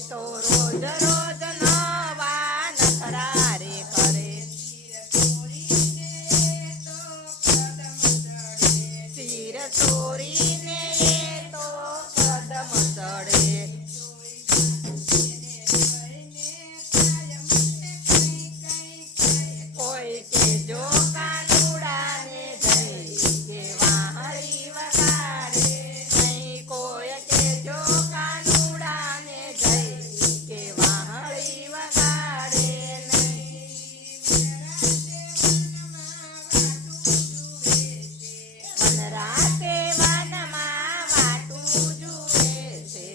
તો રોજ રોજ નવા નખરા રે કરે શિર ચોરીને એ તો કદમ ચડે કોઈ કે જો કાનુડાને જઈ કે વાહળી વગાડે નહીં કોઈ કે જો કાનુડાને જઈ કે વાહળી વગાડે નહીં રાતે વનમાં વાટું જુએ છે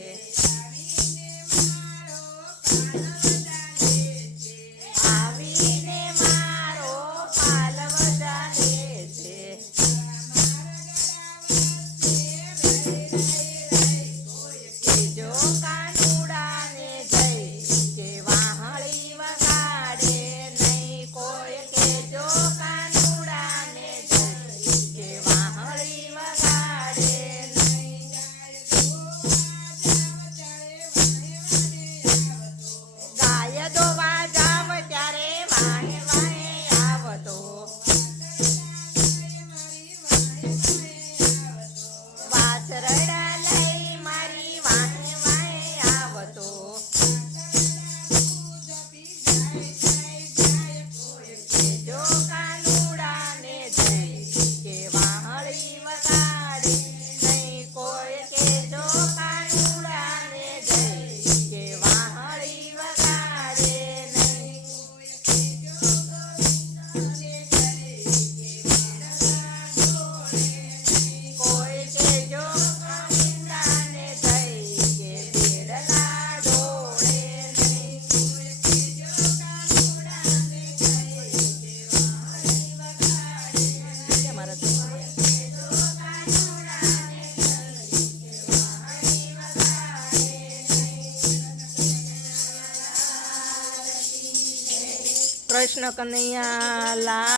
આવીને મારો પાલ વજાડે છે કે જો કાનુડાને જઈ કે વાહળી વગાડે નહીં કોઈ કે જો કાનુડાને જઈ કે વાહળી વગાડે નહીં ગાય દોવા જાવ ત્યારે વાહે વાહે આવતો વાછરડા લઈ મારી વાહે વાહે આવતો કે જો કાનુડાને જઈ કે વાહળી વગાડે નહીં કોઈ કે જો કાનુડાને જઈ કે વાહળી વગાડે નહીં કોઈ કે જો કાનુડાને જઈ કે બેડલા ઢોળે નહીં મારા કૃષ્ણ કનૈયા લાલ